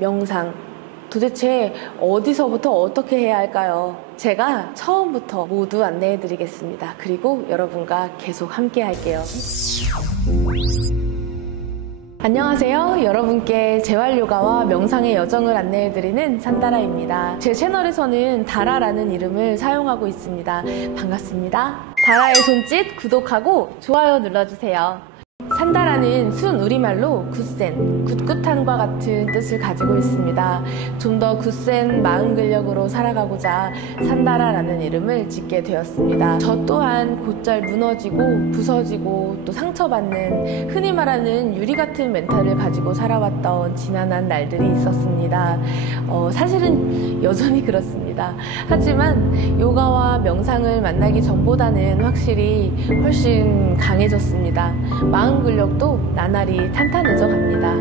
명상. 도대체 어디서부터 어떻게 해야 할까요? 제가 처음부터 모두 안내해 드리겠습니다. 그리고 여러분과 계속 함께 할게요. 안녕하세요. 여러분께 재활요가와 명상의 여정을 안내해 드리는 산다라입니다. 제 채널에서는 다라라는 이름을 사용하고 있습니다. 반갑습니다. 다라의 손짓 구독하고 좋아요 눌러주세요. 산다라는 순 우리말로 굳센, 굳굳함과 같은 뜻을 가지고 있습니다. 좀 더 굳센 마음 근력으로 살아가고자 산다라라는 이름을 짓게 되었습니다. 저 또한 곧잘 무너지고 부서지고 또 상처받는, 흔히 말하는 유리 같은 멘탈을 가지고 살아왔던 지난한 날들이 있었습니다. 사실은 여전히 그렇습니다. 하지만 요가와 명상을 만나기 전보다는 확실히 훨씬 강해졌습니다. 마음 근력도 나날이 탄탄해져 갑니다.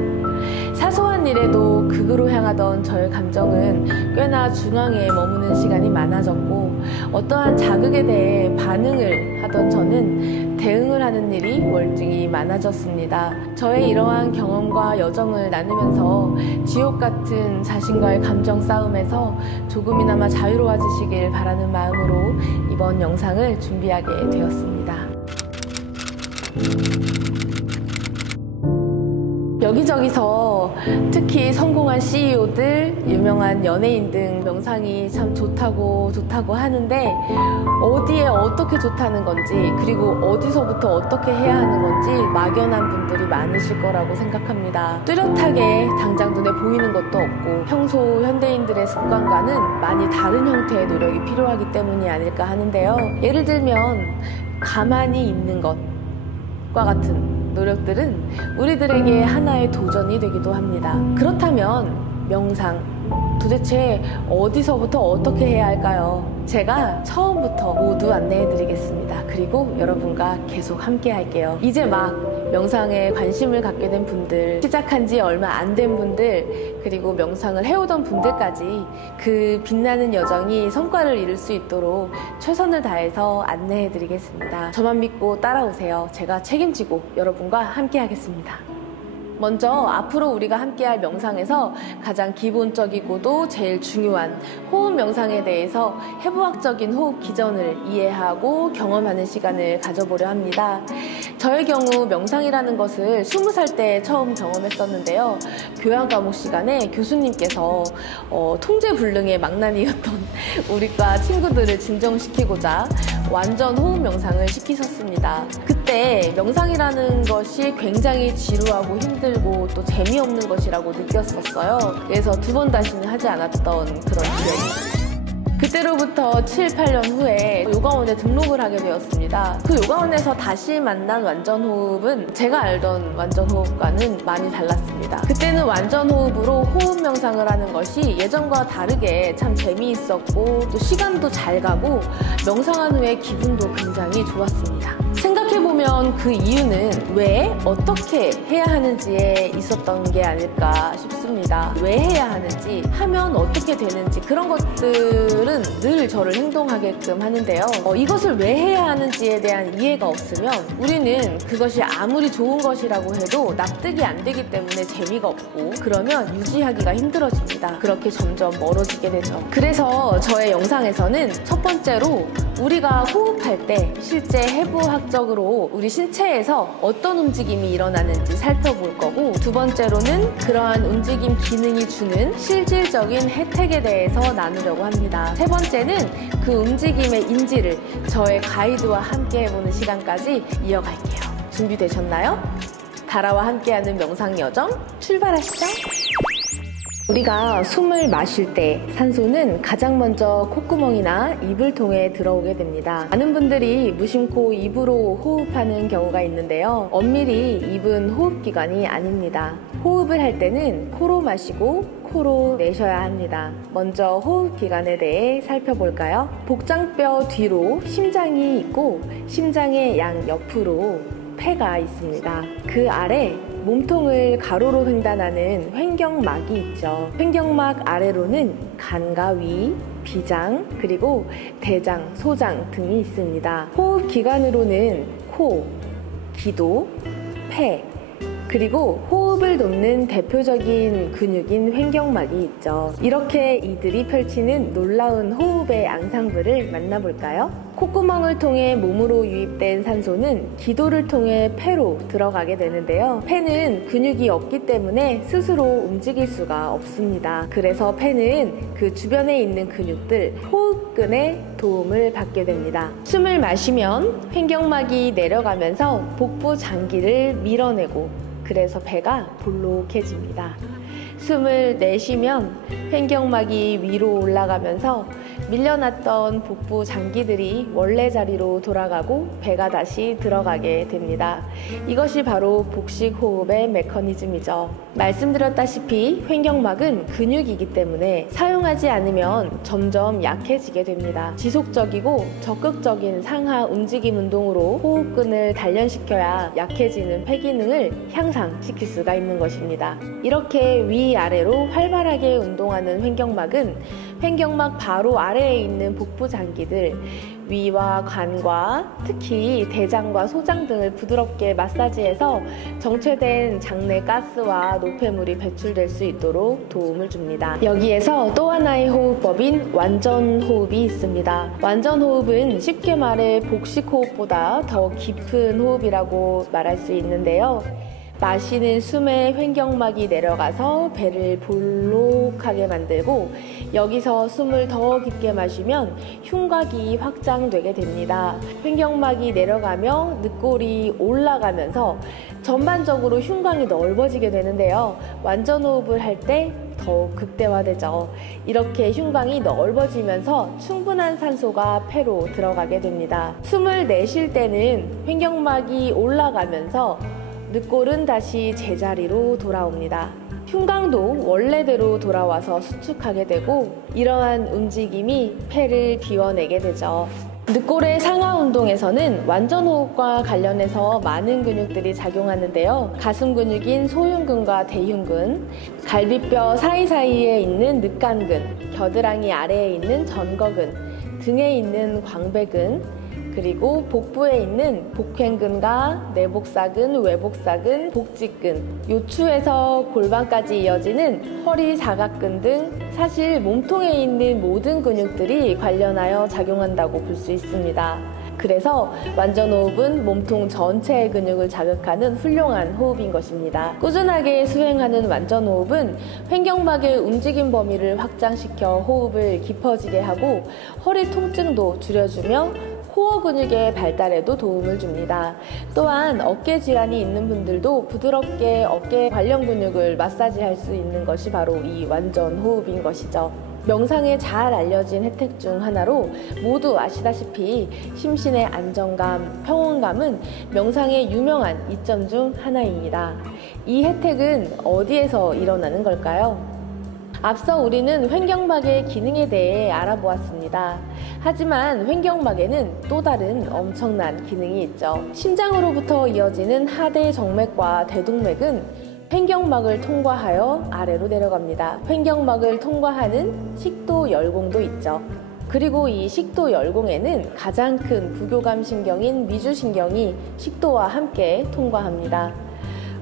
사소한 일에도 극으로 향하던 저의 감정은 꽤나 중앙에 머무는 시간이 많아졌고, 어떠한 자극에 대해 반응을 하던 저는 대응을 하는 일이 월등히 많아졌습니다. 저의 이러한 경험과 여정을 나누면서 지옥 같은 자신과의 감정 싸움에서 조금이나마 자유로워지시길 바라는 마음으로 이번 영상을 준비하게 되었습니다. 여기저기서 특히 성공한 CEO들, 유명한 연예인 등 명상이 참 좋다고 하는데, 어디에 어떻게 좋다는 건지, 그리고 어디서부터 어떻게 해야 하는 건지 막연한 분들이 많으실 거라고 생각합니다. 뚜렷하게 당장 눈에 보이는 것도 없고 평소 현대인들의 습관과는 많이 다른 형태의 노력이 필요하기 때문이 아닐까 하는데요. 예를 들면 가만히 있는 것과 같은 노력들은 우리들에게 하나의 도전이 되기도 합니다. 그렇다면 명상, 도대체 어디서부터 어떻게 해야 할까요? 제가 처음부터 모두 안내해 드리겠습니다. 그리고 여러분과 계속 함께 할게요. 이제 막 명상에 관심을 갖게 된 분들, 시작한 지 얼마 안 된 분들, 그리고 명상을 해오던 분들까지 그 빛나는 여정이 성과를 이룰 수 있도록 최선을 다해서 안내해 드리겠습니다. 저만 믿고 따라오세요. 제가 책임지고 여러분과 함께 하겠습니다. 먼저 앞으로 우리가 함께할 명상에서 가장 기본적이고도 제일 중요한 호흡 명상에 대해서 해부학적인 호흡 기전을 이해하고 경험하는 시간을 가져보려 합니다. 저의 경우 명상이라는 것을 20살 때 처음 경험했었는데요. 교양 과목 시간에 교수님께서 통제불능의 망나니였던 우리과 친구들을 진정시키고자 완전 호흡 명상을 시키셨습니다. 그때 명상이라는 것이 굉장히 지루하고 힘들고 또 재미없는 것이라고 느꼈었어요. 그래서 두 번 다시는 하지 않았던 그런 기억이. 그때로부터 7, 8년 후에 요가원에 등록을 하게 되었습니다. 그 요가원에서 다시 만난 완전호흡은 제가 알던 완전호흡과는 많이 달랐습니다. 그때는 완전호흡으로 호흡 명상을 하는 것이 예전과 다르게 참 재미있었고 또 시간도 잘 가고 명상한 후에 기분도 굉장히 좋았습니다. 생각해보면 그 이유는 왜, 어떻게 해야 하는지에 있었던 게 아닐까 싶습니다. 왜 해야 하는지, 하면 어떻게 되는지, 그런 것들은 늘 저를 행동하게끔 하는데요. 이것을 왜 해야 하는지에 대한 이해가 없으면 우리는 그것이 아무리 좋은 것이라고 해도 납득이 안 되기 때문에 재미가 없고, 그러면 유지하기가 힘들어집니다. 그렇게 점점 멀어지게 되죠. 그래서 저의 영상에서는 첫 번째로 우리가 호흡할 때 실제 해부학적으로 우리 신체에서 어떤 움직임이 일어나는지 살펴볼 거고, 두 번째로는 그러한 움직임 기능이 주는 실질적인 혜택에 대해서 나누려고 합니다. 세 번째는 그 움직임의 인지를 저의 가이드와 함께 해보는 시간까지 이어갈게요. 준비되셨나요? 다라와 함께하는 명상 여정 출발하시죠. 우리가 숨을 마실 때 산소는 가장 먼저 콧구멍이나 입을 통해 들어오게 됩니다. 많은 분들이 무심코 입으로 호흡하는 경우가 있는데요. 엄밀히 입은 호흡기관이 아닙니다. 호흡을 할 때는 코로 마시고 코로 내셔야 합니다. 먼저 호흡기관에 대해 살펴볼까요? 복장뼈 뒤로 심장이 있고 심장의 양 옆으로 폐가 있습니다. 그 아래 몸통을 가로로 횡단하는 횡격막이 있죠. 횡격막 아래로는 간과 위, 비장, 그리고 대장, 소장 등이 있습니다. 호흡 기관으로는 코, 기도, 폐, 그리고 호흡을 돕는 대표적인 근육인 횡격막이 있죠. 이렇게 이들이 펼치는 놀라운 호흡의 앙상블을 만나볼까요? 콧구멍을 통해 몸으로 유입된 산소는 기도를 통해 폐로 들어가게 되는데요. 폐는 근육이 없기 때문에 스스로 움직일 수가 없습니다. 그래서 폐는 그 주변에 있는 근육들, 호흡근의 도움을 받게 됩니다. 숨을 마시면 횡격막이 내려가면서 복부 장기를 밀어내고 그래서 배가 볼록해집니다. 숨을 내쉬면 횡격막이 위로 올라가면서 밀려났던 복부 장기들이 원래 자리로 돌아가고 배가 다시 들어가게 됩니다. 이것이 바로 복식 호흡의 메커니즘이죠. 말씀드렸다시피 횡격막은 근육이기 때문에 사용하지 않으면 점점 약해지게 됩니다. 지속적이고 적극적인 상하 움직임 운동으로 호흡근을 단련시켜야 약해지는 폐 기능을 향상시킬 수가 있는 것입니다. 이렇게 위아래로 활발하게 운동하는 횡격막은 횡격막 바로 아래에 있는 복부 장기들, 위와 관과 특히 대장과 소장 등을 부드럽게 마사지해서 정체된 장내 가스와 노폐물이 배출될 수 있도록 도움을 줍니다. 여기에서 또 하나의 호흡법인 완전 호흡이 있습니다. 완전 호흡은 쉽게 말해 복식 호흡보다 더 깊은 호흡이라고 말할 수 있는데요. 마시는 숨에 횡격막이 내려가서 배를 볼록하게 만들고 여기서 숨을 더 깊게 마시면 흉곽이 확장되게 됩니다. 횡격막이 내려가며 늑골이 올라가면서 전반적으로 흉곽이 넓어지게 되는데요. 완전 호흡을 할 때 더욱 극대화되죠. 이렇게 흉곽이 넓어지면서 충분한 산소가 폐로 들어가게 됩니다. 숨을 내쉴 때는 횡격막이 올라가면서 늑골은 다시 제자리로 돌아옵니다. 흉곽도 원래대로 돌아와서 수축하게 되고 이러한 움직임이 폐를 비워내게 되죠. 늑골의 상하 운동에서는 완전 호흡과 관련해서 많은 근육들이 작용하는데요. 가슴 근육인 소흉근과 대흉근, 갈비뼈 사이사이에 있는 늑간근, 겨드랑이 아래에 있는 전거근, 등에 있는 광배근, 그리고 복부에 있는 복횡근과 내복사근, 외복사근, 복직근, 요추에서 골반까지 이어지는 허리 사각근 등 사실 몸통에 있는 모든 근육들이 관련하여 작용한다고 볼 수 있습니다. 그래서 완전 호흡은 몸통 전체의 근육을 자극하는 훌륭한 호흡인 것입니다. 꾸준하게 수행하는 완전 호흡은 횡격막의 움직임 범위를 확장시켜 호흡을 깊어지게 하고 허리 통증도 줄여주며 코어 근육의 발달에도 도움을 줍니다. 또한 어깨 질환이 있는 분들도 부드럽게 어깨 관련 근육을 마사지할 수 있는 것이 바로 이 완전 호흡인 것이죠. 명상에 잘 알려진 혜택 중 하나로 모두 아시다시피 심신의 안정감, 평온감은 명상의 유명한 이점 중 하나입니다. 이 혜택은 어디에서 일어나는 걸까요? 앞서 우리는 횡격막의 기능에 대해 알아보았습니다. 하지만 횡격막에는 또 다른 엄청난 기능이 있죠. 심장으로부터 이어지는 하대 정맥과 대동맥은 횡격막을 통과하여 아래로 내려갑니다. 횡격막을 통과하는 식도 열공도 있죠. 그리고 이 식도 열공에는 가장 큰 부교감 신경인 미주신경이 식도와 함께 통과합니다.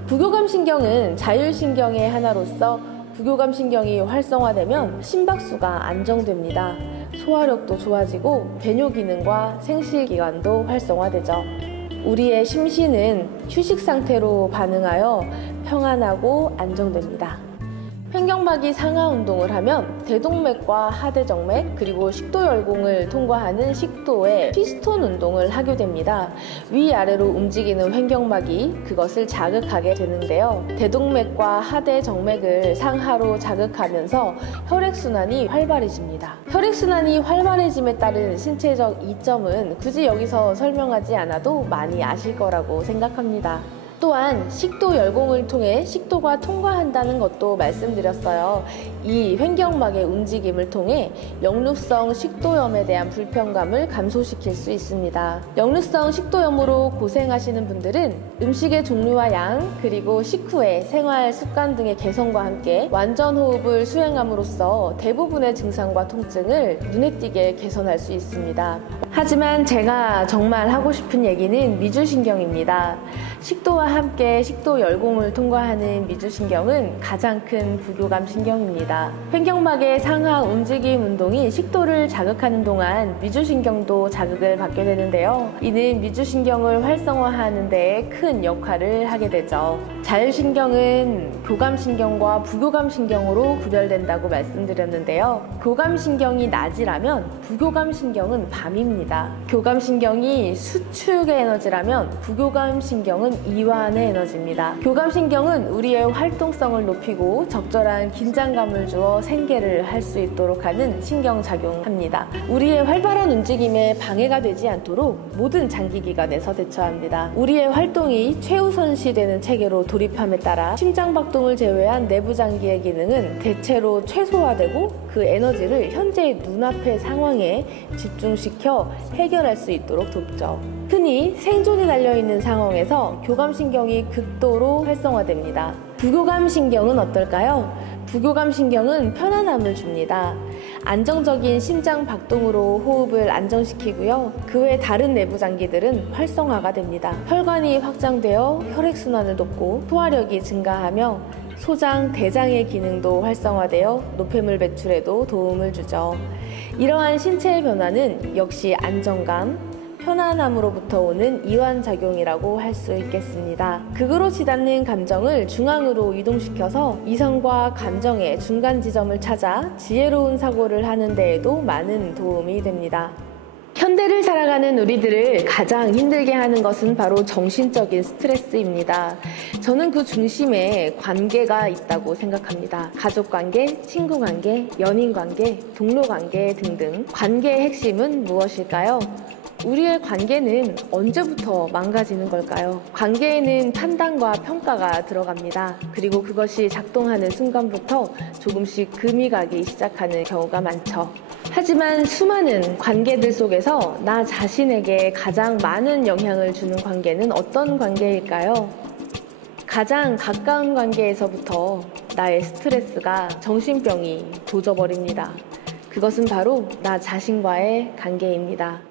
부교감 신경은 자율신경의 하나로서 부교감 신경이 활성화되면 심박수가 안정됩니다. 소화력도 좋아지고 배뇨 기능과 생실기관도 활성화되죠. 우리의 심신은 휴식 상태로 반응하여 평안하고 안정됩니다. 횡격막이 상하 운동을 하면 대동맥과 하대정맥 그리고 식도열공을 통과하는 식도에 피스톤 운동을 하게 됩니다. 위아래로 움직이는 횡격막이 그것을 자극하게 되는데요. 대동맥과 하대정맥을 상하로 자극하면서 혈액순환이 활발해집니다. 혈액순환이 활발해짐에 따른 신체적 이점은 굳이 여기서 설명하지 않아도 많이 아실 거라고 생각합니다. 또한 식도 열공을 통해 식도가 통과한다는 것도 말씀드렸어요. 이 횡격막의 움직임을 통해 역류성 식도염에 대한 불편감을 감소시킬 수 있습니다. 역류성 식도염으로 고생하시는 분들은 음식의 종류와 양 그리고 식후의 생활 습관 등의 개선과 함께 완전 호흡을 수행함으로써 대부분의 증상과 통증을 눈에 띄게 개선할 수 있습니다. 하지만 제가 정말 하고 싶은 얘기는 미주신경입니다. 식도와 함께 식도 열공을 통과하는 미주신경은 가장 큰 부교감 신경입니다. 횡격막의 상하 움직임 운동이 식도를 자극하는 동안 미주신경도 자극을 받게 되는데요. 이는 미주신경을 활성화하는 데 큰 역할을 하게 되죠. 자율신경은 교감신경과 부교감신경으로 구별된다고 말씀드렸는데요. 교감신경이 낮이라면 부교감신경은 밤입니다. 교감신경이 수축의 에너지라면 부교감신경은 이완의 에너지입니다. 교감신경은 우리의 활동성을 높이고 적절한 긴장감을 주어 생계를 할 수 있도록 하는 신경작용합니다. 우리의 활발한 움직임에 방해가 되지 않도록 모든 장기기관에서 대처합니다. 우리의 활동이 최우선시되는 체계로 돌입함에 따라 심장박동을 제외한 내부장기의 기능은 대체로 최소화되고 그 에너지를 현재의 눈앞의 상황에 집중시켜 해결할 수 있도록 돕죠. 흔히 생존이 달려있는 상황에서 교감신경이 극도로 활성화됩니다. 부교감신경은 어떨까요? 부교감신경은 편안함을 줍니다. 안정적인 심장 박동으로 호흡을 안정시키고요. 그 외 다른 내부 장기들은 활성화가 됩니다. 혈관이 확장되어 혈액순환을 돕고 소화력이 증가하며 소장, 대장의 기능도 활성화되어 노폐물 배출에도 도움을 주죠. 이러한 신체의 변화는 역시 안정감, 편안함으로부터 오는 이완작용이라고 할 수 있겠습니다. 극으로 치닫는 감정을 중앙으로 이동시켜서 이성과 감정의 중간 지점을 찾아 지혜로운 사고를 하는 데에도 많은 도움이 됩니다. 현대를 살아가는 우리들을 가장 힘들게 하는 것은 바로 정신적인 스트레스입니다. 저는 그 중심에 관계가 있다고 생각합니다. 가족관계, 친구관계, 연인관계, 동료관계 등등. 관계의 핵심은 무엇일까요? 우리의 관계는 언제부터 망가지는 걸까요? 관계에는 판단과 평가가 들어갑니다. 그리고 그것이 작동하는 순간부터 조금씩 금이 가기 시작하는 경우가 많죠. 하지만 수많은 관계들 속에서 나 자신에게 가장 많은 영향을 주는 관계는 어떤 관계일까요? 가장 가까운 관계에서부터 나의 스트레스가 정신병이 도져버립니다. 그것은 바로 나 자신과의 관계입니다.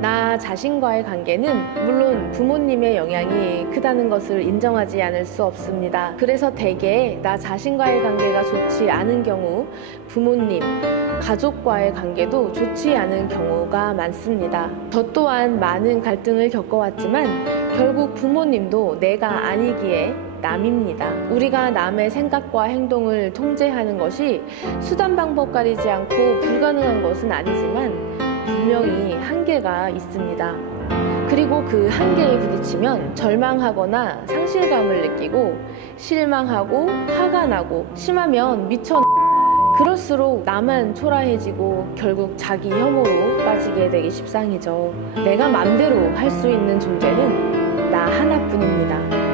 나 자신과의 관계는 물론 부모님의 영향이 크다는 것을 인정하지 않을 수 없습니다. 그래서 대개 나 자신과의 관계가 좋지 않은 경우 부모님, 가족과의 관계도 좋지 않은 경우가 많습니다. 저 또한 많은 갈등을 겪어왔지만 결국 부모님도 내가 아니기에 남입니다. 우리가 남의 생각과 행동을 통제하는 것이 수단 방법 가리지 않고 불가능한 것은 아니지만 분명히 한계가 있습니다. 그리고 그 한계에 부딪히면 절망하거나 상실감을 느끼고 실망하고 화가 나고 심하면 미쳐 그럴수록 나만 초라해지고 결국 자기 혐오로 빠지게 되기 십상이죠. 내가 맘대로 할 수 있는 존재는 나 하나뿐입니다.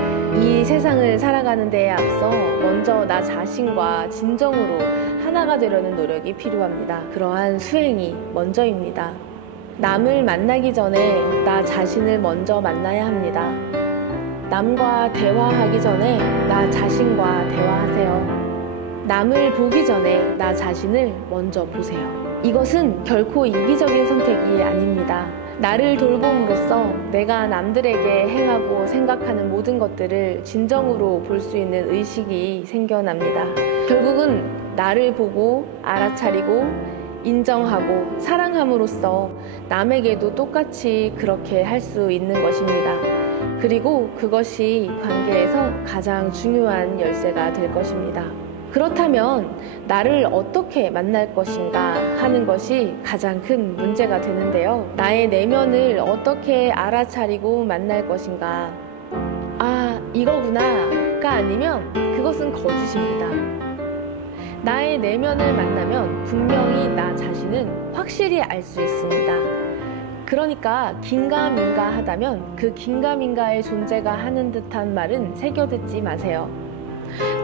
이 세상을 살아가는 데에 앞서 먼저 나 자신과 진정으로 하나가 되려는 노력이 필요합니다. 그러한 수행이 먼저입니다. 남을 만나기 전에 나 자신을 먼저 만나야 합니다. 남과 대화하기 전에 나 자신과 대화하세요. 남을 보기 전에 나 자신을 먼저 보세요. 이것은 결코 이기적인 선택이 아닙니다. 나를 돌봄으로써 내가 남들에게 행하고 생각하는 모든 것들을 진정으로 볼 수 있는 의식이 생겨납니다. 결국은 나를 보고 알아차리고 인정하고 사랑함으로써 남에게도 똑같이 그렇게 할 수 있는 것입니다. 그리고 그것이 관계에서 가장 중요한 열쇠가 될 것입니다. 그렇다면 나를 어떻게 만날 것인가 하는 것이 가장 큰 문제가 되는데요. 나의 내면을 어떻게 알아차리고 만날 것인가. 아, 이거구나가 아니면 그것은 거짓입니다. 나의 내면을 만나면 분명히 나 자신은 확실히 알 수 있습니다. 그러니까 긴가민가 하다면 그 긴가민가의 존재가 하는 듯한 말은 새겨듣지 마세요.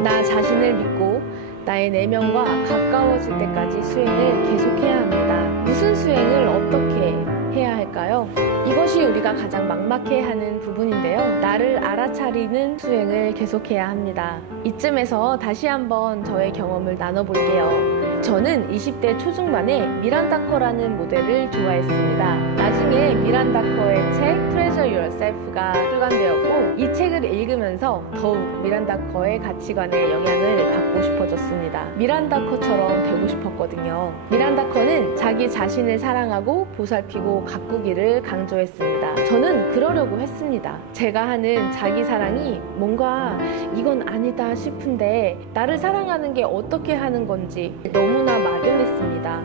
나 자신을 믿고 나의 내면과 가까워질 때까지 수행을 계속해야 합니다. 무슨 수행을 어떻게 해야 할까요? 이것이 우리가 가장 막막해하는 부분인데요. 나를 알아차리는 수행을 계속해야 합니다. 이쯤에서 다시 한번 저의 경험을 나눠볼게요. 저는 20대 초중반에 미란다 커라는 모델을 좋아했습니다. 나중에 미란다 커의 책 Treasure Yourself가 출간되었고 이 책을 읽으면서 더욱 미란다 커의 가치관에 영향을 받고 싶어졌습니다. 미란다 커처럼 되고 싶었거든요. 미란다 커는 자기 자신을 사랑하고 보살피고 가꾸기를 강조했습니다. 저는 그러려고 했습니다. 제가 하는 자기 사랑이 뭔가 이건 아니다 싶은데 나를 사랑하는 게 어떻게 하는 건지 너무나 막연했습니다.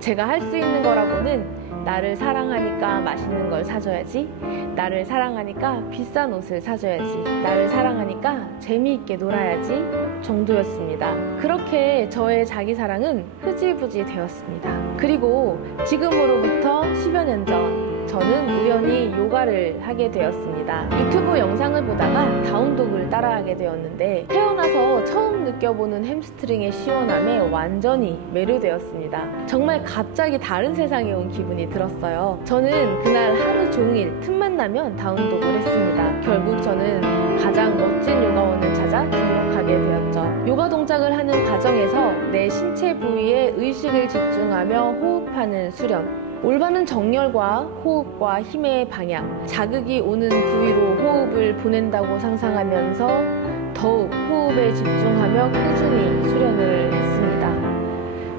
제가 할 수 있는 거라고는 나를 사랑하니까 맛있는 걸 사줘야지, 나를 사랑하니까 비싼 옷을 사줘야지, 나를 사랑하니까 재미있게 놀아야지 정도였습니다. 그렇게 저의 자기 사랑은 흐지부지 되었습니다. 그리고 지금으로부터 10여 년 전 저는 우연히 요가를 하게 되었습니다. 유튜브 영상을 보다가 다운독을 따라하게 되었는데 태어나서 처음 느껴보는 햄스트링의 시원함에 완전히 매료되었습니다. 정말 갑자기 다른 세상에 온 기분이 들었어요. 저는 그날 하루 종일 틈만 나면 다운독을 했습니다. 결국 저는 가장 멋진 요가원을 찾아 등록하게 되었죠. 요가 동작을 하는 과정에서 내 신체 부위에 의식을 집중하며 호흡하는 수련, 올바른 정렬과 호흡과 힘의 방향, 자극이 오는 부위로 호흡을 보낸다고 상상하면서 더욱 호흡에 집중하며 꾸준히 수련을 했습니다.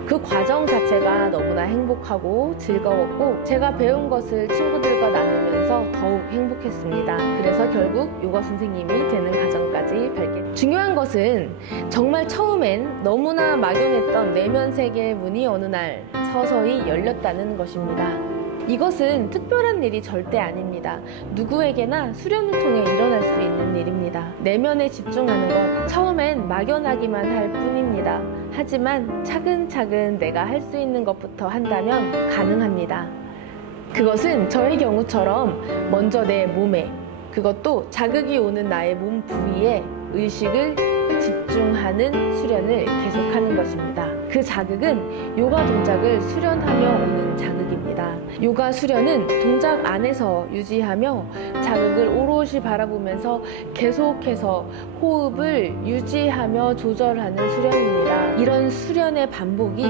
그 과정 자체가 너무나 행복하고 즐거웠고 제가 배운 것을 친구들과 나누면서 더욱 행복했습니다. 그래서 결국 요가 선생님이 되는 과정까지 밟게. 중요한 것은 정말 처음엔 너무나 막연했던 내면 세계의 문이 어느 날 서서히 열렸다는 것입니다. 이것은 특별한 일이 절대 아닙니다. 누구에게나 수련을 통해 일어날 수 있는 일입니다. 내면에 집중하는 것, 처음엔 막연하기만 할 뿐입니다. 하지만 차근차근 내가 할 수 있는 것부터 한다면 가능합니다. 그것은 저의 경우처럼 먼저 내 몸에, 그것도 자극이 오는 나의 몸 부위에 의식을 집중하는 수련을 계속하는 것입니다. 그 자극은 요가 동작을 수련하며 오는 자극입니다. 요가 수련은 동작 안에서 유지하며 자극을 오롯이 바라보면서 계속해서 호흡을 유지하며 조절하는 수련입니다. 이런 수련의 반복이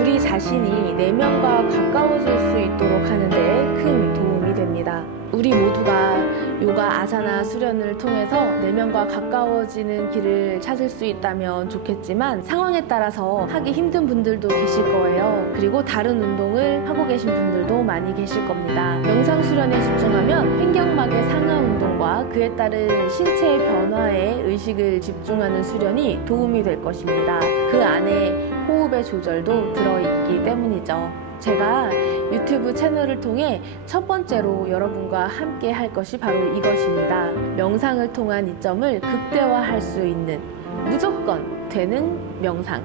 우리 자신이 내면과 가까워질 수 있도록 하는 데 큰 도움이 됩니다. 우리 모두가 요가 아사나 수련을 통해서 내면과 가까워지는 길을 찾을 수 있다면 좋겠지만 상황에 따라서 하기 힘든 분들도 계실 거예요. 그리고 다른 운동을 하고 계신 분들도 많이 계실 겁니다. 명상 수련에 집중하면 횡격막의 상하 운동과 그에 따른 신체의 변화에 의식을 집중하는 수련이 도움이 될 것입니다. 그 안에 호흡의 조절도 들어있기 때문이죠. 제가 유튜브 채널을 통해 첫 번째로 여러분과 함께 할 것이 바로 이것입니다. 명상을 통한 이점을 극대화할 수 있는 무조건 되는 명상.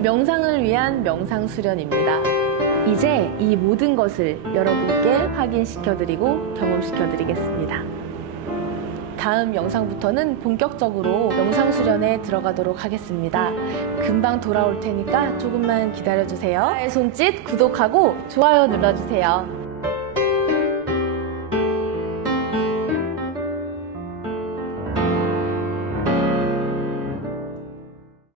명상을 위한 명상 수련입니다. 이제 이 모든 것을 여러분께 확인시켜드리고 경험시켜드리겠습니다. 다음 영상부터는 본격적으로 명상 수련에 들어가도록 하겠습니다. 금방 돌아올 테니까 조금만 기다려주세요. 손짓 구독하고 좋아요 눌러주세요.